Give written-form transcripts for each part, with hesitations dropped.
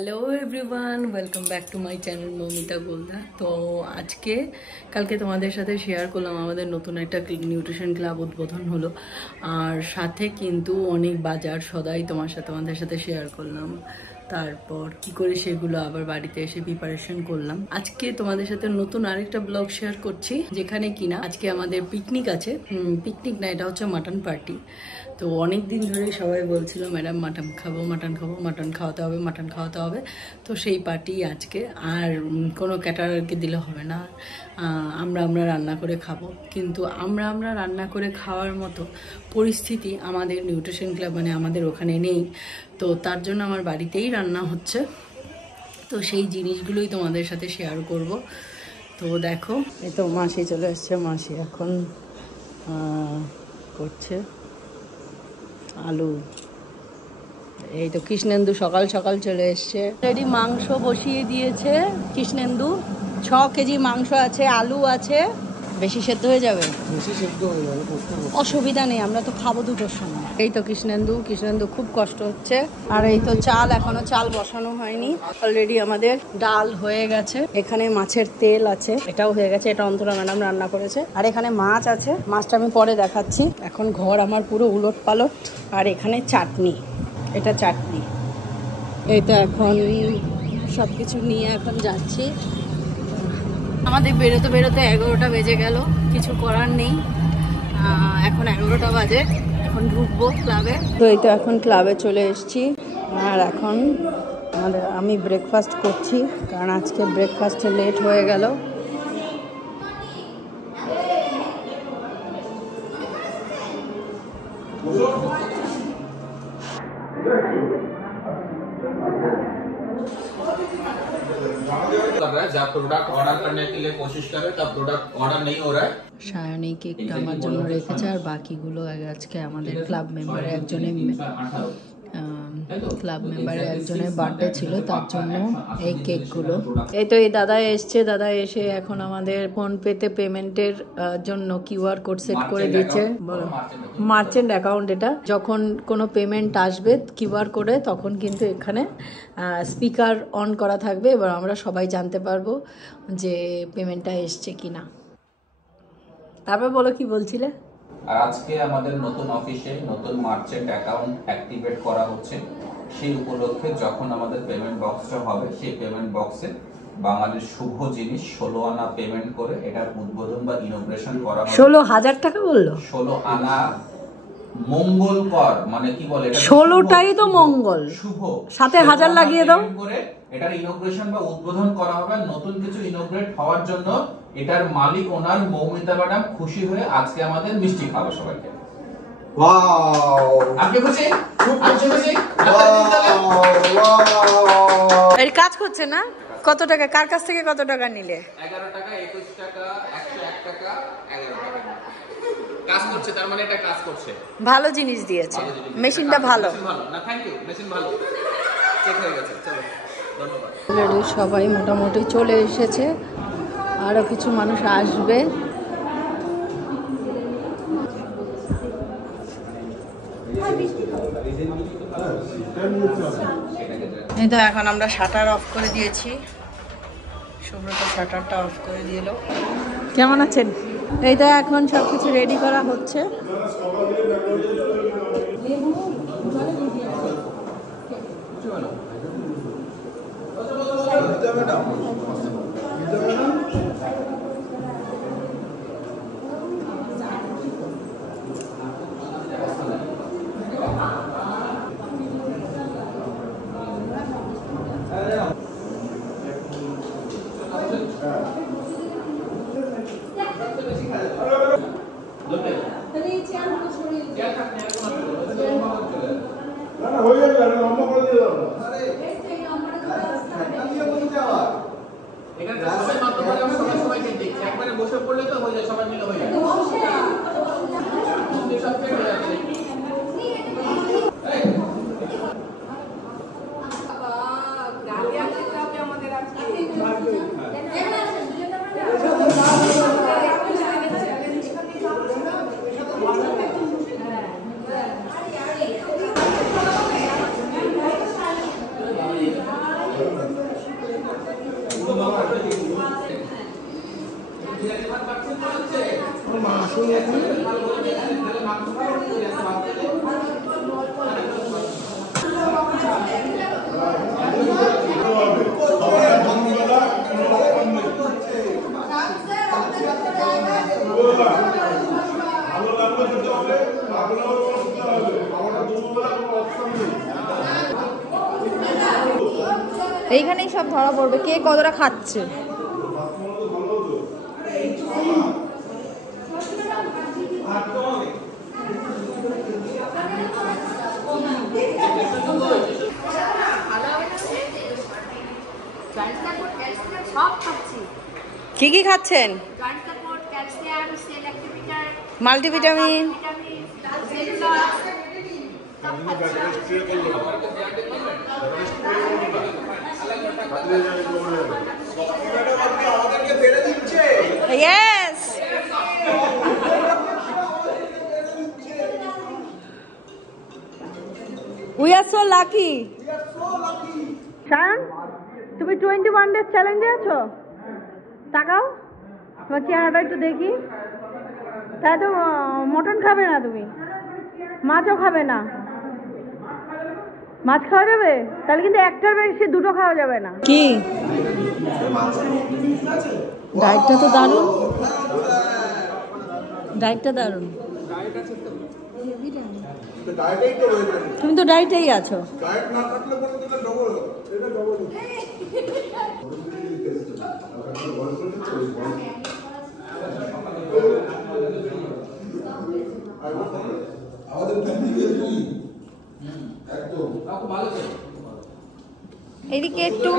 Hello everyone, welcome back to my channel Moumita Golda. তো কালকে তোমাদের সাথে শেয়ার করলাম আমাদের নতুন একটা নিউট্রিশন ক্লাব উদ্বোধন হলো, আর সাথে কিন্তু অনেক বাজার সদাই তোমাদের সাথে শেয়ার করলাম। তারপর কি করে সেগুলো আবার বাড়িতে এসে প্রিপারেশন করলাম। আজকে তোমাদের সাথে নতুন আরেকটা ব্লগ শেয়ার করছি, যেখানে কিনা আজকে আমাদের পিকনিক আছে। পিকনিক না, এটা হচ্ছে মাটন পার্টি। তো অনেক দিন ধরে সবাই বলছিল ম্যাডাম মাটন খাবো, মাটন খাবো, মাটন খাওয়াতে হবে, মাটন খাওয়াতে হবে। তো সেই পার্টি আজকে, আর কোনো ক্যাটারারকে দিলে হবে না, আমরা রান্না করে খাবো। কিন্তু আমরা রান্না করে খাওয়ার মতো পরিস্থিতি আমাদের নিউট্রিশন ক্লাব মানে আমাদের ওখানে নেই। তো তার জন্য আমার বাড়িতেই রান্না হচ্ছে। তো সেই জিনিসগুলোই তোমাদের সাথে শেয়ার করব। তো দেখো, এই তো মাসি চলে এসছে। মাসি এখন করছে আলু। এই তো কৃষ্ণেন্দু সকাল সকাল চলে এসছে, রেডি মাংস বসিয়ে দিয়েছে কৃষ্ণেন্দু। 6 কেজি মাংস আছে, আলু আছে। বেশি সেদ্ধ হয়ে যাবে, অসুবিধা নেই, আমরা তো খাবো দুটোর সময়। এই তো কৃষ্ণেন্দু খুব কষ্ট হচ্ছে। আর এই তো চাল, এখনো চাল বসানো হয়নি। অলরেডি আমাদের ডাল হয়ে গেছে, এখানে মাছের তেল আছে, এটাও হয়ে গেছে, এটা অন্তরা ম্যাডাম রান্না করেছে। আর এখানে মাছ আছে, মাছটা আমি পরে দেখাচ্ছি। এখন ঘর আমার পুরো উলট পালট। আর এখানে চাটনি, এটা চাটনি। এই তো এখন সব কিছু নিয়ে এখন যাচ্ছি। আমাদের বেরোতে 11টা বেজে গেল, কিছু করার নেই। এখন 11টা বাজে, এখন ঢুকবো ক্লাবে। তো এই তো এখন ক্লাবে চলে এসেছি। আর এখন আমি ব্রেকফাস্ট করছি, কারণ আজকে ব্রেকফাস্টে লেট হয়ে গেল। जब प्रोडक्ट ऑर्डर करने के लिए कोशिश करे तब प्रोडक्ट ऑर्डर नहीं हो रहा है। সায়নী কেকটা আমার জন্য রেখেছে, আর বাকিগুলো আজকে আমাদের ক্লাব মেম্বারের একজনের বার্থডে ছিল, তার জন্য এই কেকগুলো। এই তো এই দাদা এসছে, দাদা এসে এখন আমাদের ফোন পেতে পেমেন্টের জন্য কিউআর কোড সেট করে দিয়েছে। মার্চেন্ট অ্যাকাউন্ট, এটা যখন কোনো পেমেন্ট আসবে কিউআর কোডে, তখন কিন্তু এখানে স্পিকার অন করা থাকবে। এবার আমরা সবাই জানতে পারবো যে পেমেন্টটা এসছে কিনা। তারপর বলো, কি বলছিলে? আর আজকে আমাদের নতুন অফিসে নতুন মার্চেন্ট অ্যাকাউন্ট অ্যাক্টিভেট করা হচ্ছে। সেই উপলক্ষে যখন আমাদের পেমেন্ট বক্সটা হবে, সেই পেমেন্ট বক্সে বাঙালির শুভ জিনিস 16 আনা পেমেন্ট করে এটার উদ্বোধন বা ইনোগ্রেশন করা হবে। 16,000 টাকা বললো? 16 আনা মঙ্গলকর, মানে কি বলে, এটা 16টাই তো মঙ্গল, শুভ, সাথে 1000 লাগিয়ে দাও। করে এটার ইনোগ্রেশন বা উদ্বোধন করা হবে। নতুন কিছু ইনোগ্রেট হওয়ার জন্য এটার মালিক ওনার মৌমিতা ম্যাডাম খুশি হয়ে আজকে আমাদের মিষ্টি খাবে সবাইকে। ওয়াও, আপনি খুশি? খুব খুশি। এই কাজ করছে না? কত টাকা, কার কাছ থেকে কত টাকা নিলে? 11 টাকা, 21 টাকা, 101 টাকা, 11 টাকা কাজ করছে। তার মানে এটা কাজ করছে, ভালো জিনিস দিয়েছে। মেশিনটা ভালো না? থ্যাংক ইউ, মেশিন ভালো, চেক হয়ে গেছে। চলো, ধন্যবাদ। সবাই মোটামুটি চলে এসেছে, আরো কিছু মানুষ আসবে। এই তো এখন আমরা শাটার অফ করে দিয়েছি, সুব্রত শাটারটা অফ করে দিল। কেমন আছেন? এই তো এখন সবকিছু রেডি করা হচ্ছে। এইখানেই সব ধরা পড়বে কে কতটা খাচ্ছে। কি কি খাচ্ছেন? Multivitamin. Yes. We are so lucky. Shayan, তুমি 21 ডেজ চ্যালেঞ্জে আছো? তাকাও, তোমার চেহারাটা একটু দেখি। তাই তো মটন খাবে না তুমি, মাছও খাবে না। মাছ খাওয়া যাবে? তাহলে কিন্তু একটার বেশি দুটো খাওয়া যাবে না। কি ডায়েটটা তো দারুণ, ডায়েটটা দারুণ। তুমি তো ডায়েটেই আছো। এদিকে একটু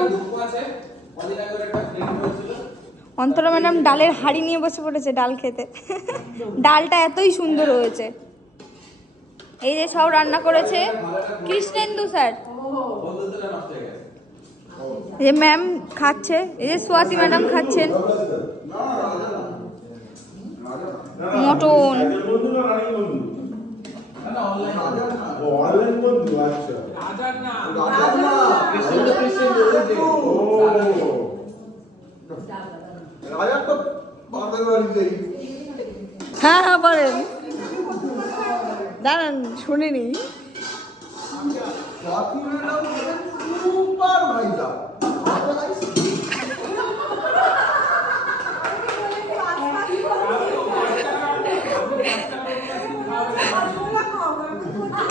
অন্তরা ম্যাডাম ডালের হাঁড়ি নিয়ে বসে পড়েছে ডাল খেতে। ডালটা এতই সুন্দর হয়েছে। এই যে সব রান্না করেছে কৃষ্ণেন্দু স্যার, এই যে ম্যাম খাচ্ছে, এই যে সোয়াতি ম্যাডাম খাচ্ছেন মটন। হ্যাঁ হ্যাঁ বলেন, দাঁড়ান শুনিনি।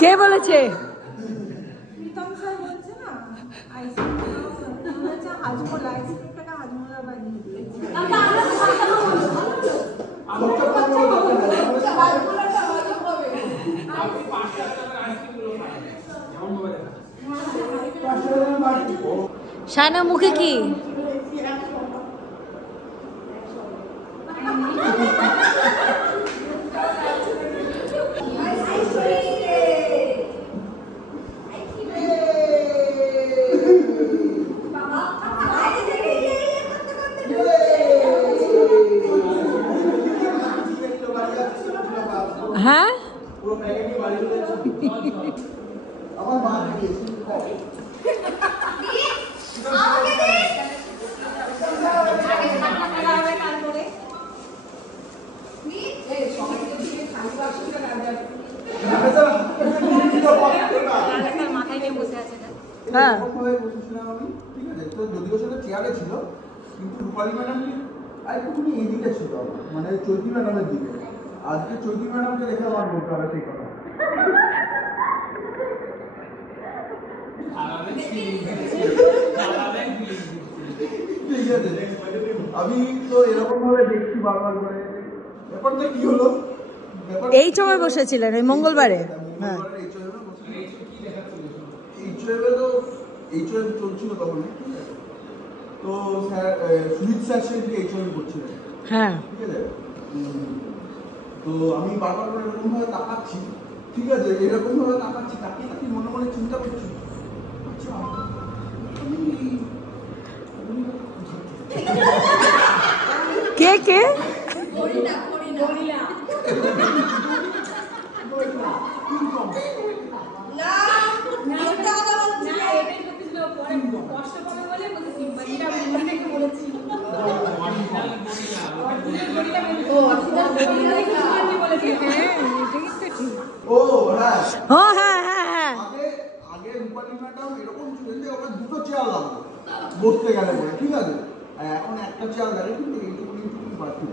কে বলেছে? শায়না মুখে কি? হ্যাঁ হ্যাঁ যদিও সেটা চেয়ারে ছিল, কিন্তু রূপালী ম্যাডাম একটুখানি এদিকে ছিল, মানে চৈতি ম্যাডামের দিকে। আজকে চৈতি ম্যাডামকে দেখে আমার বলতে হবে সেই কথা। ঠিক আছে, আমি তো এরকম ভাবে দেখছি বারবার করে। ব্যাপারটা কি হলো? এই সময় বসেছিলেন ওই মঙ্গলবারে? হ্যাঁ এইচওএম চলছিল তখন, তো স্যার সুজিত স্যার সেদিকে এইচওএম করছিলেন। হ্যাঁ ঠিক আছে, তো আমি বারবার করে এরকম ভাবে তাকাচ্ছি। ঠিক আছে, এরকম ভাবে তাকাচ্ছি, তাকিয়ে তাকিয়ে মনে মনে চিন্তা করছি, আচ্ছা কে কে চেয়ার লাগবে বসতে গেলে পরে, ঠিক আছে? আর এখন একটা চেয়ার লাগে, কিন্তু এইটুকু পারছি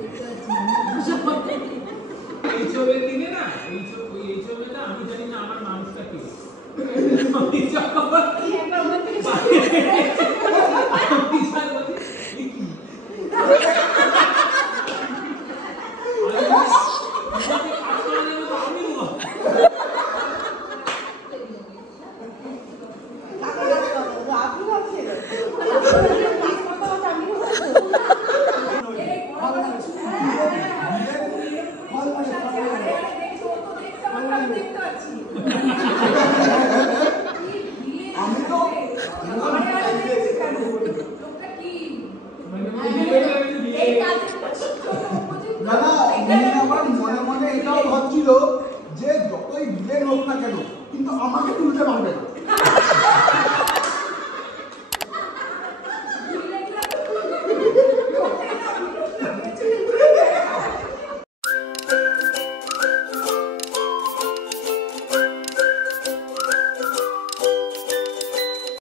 এই ছবির দিকে না, এই ছবিটা আমি জানি না আমার মানুষটা কি। মনে মনে এটাও ভাবছিল যে যতই ভিলেন হোক না কেন, কিন্তু আমাকে তুলতে পারবে না।